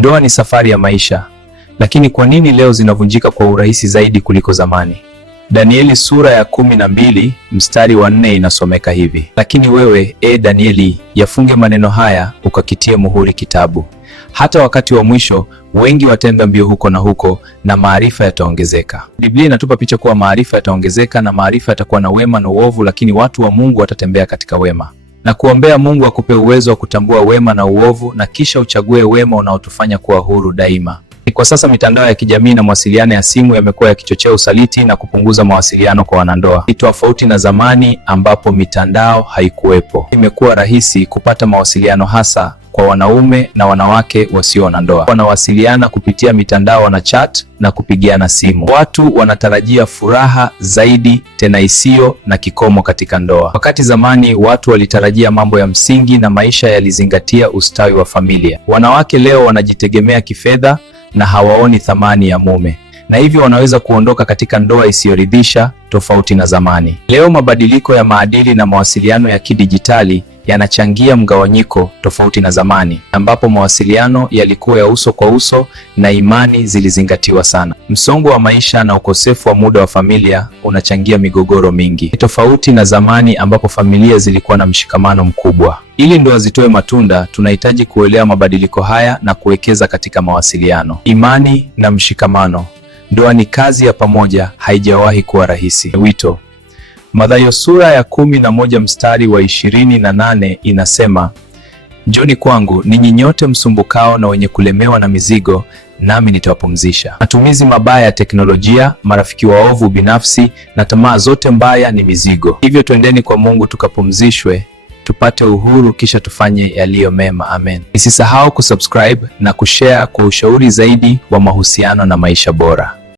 Ndoa ni safari ya maisha, lakini kwa nini leo zinavunjika kwa urahisi zaidi kuliko zamani? Danieli sura ya 12 mstari wa 4 inasomeka hivi: lakini wewe, Danieli, yafunge maneno haya, ukakitie muhuri kitabu. Hata wakati wa mwisho wengi watenda mbio huko na huko, na maarifa yataongezeka. Biblia inatupa picha kuwa maarifa yataongezeka, na maarifa yatakuwa na wema na uovu, lakini watu wa Mungu watatembea katika wema. Na kuombea Mungu akupe uwezo wa kutambua wema na uovu, na kisha uchague wema unaotufanya kuwa huru daima. Kwa sasa mitandao ya kijamii na mawasiliano ya simu yamekuwa yakichochea usaliti na kupunguza mawasiliano kwa wanandoa. Ni tofauti na zamani ambapo mitandao haikuwepo. Imekuwa rahisi kupata mawasiliano, hasa kwa wanaume na wanawake wasio wanandoa. Wanawasiliana kupitia mitandao, wana chat na kupigiana simu. Watu wanatarajia furaha zaidi, tena isiyo na kikomo katika ndoa. Wakati zamani watu walitarajia mambo ya msingi na maisha yalizingatia ustawi wa familia. Wanawake leo wanajitegemea kifedha na hawaoni thamani ya mume, na hivyo wanaweza kuondoka katika ndoa isiyoridhisha, tofauti na zamani. Leo mabadiliko ya maadili na mawasiliano ya kidijitali yanachangia mgawanyiko, tofauti na zamani ambapo mawasiliano yalikuwa ya uso kwa uso na imani zilizingatiwa sana. Msongo wa maisha na ukosefu wa muda wa familia unachangia migogoro mingi, tofauti na zamani ambapo familia zilikuwa na mshikamano mkubwa. Ili ndoa zitoe matunda, tunahitaji kuelewa mabadiliko haya na kuwekeza katika mawasiliano, imani na mshikamano. Ndoa ni kazi ya pamoja, haijawahi kuwa rahisi. Wito. Mathayo sura ya 11 mstari wa 28 inasema, njoni kwangu ninyi nyote msumbukao na wenye kulemewa na mizigo, nami nitawapumzisha. Matumizi mabaya ya teknolojia, marafiki waovu, binafsi na tamaa zote mbaya ni mizigo. Hivyo twendeni kwa Mungu tukapumzishwe, tupate uhuru, kisha tufanye yaliyo mema. Amen. Usisahau kusubscribe na kushare kwa ushauri zaidi wa mahusiano na maisha bora.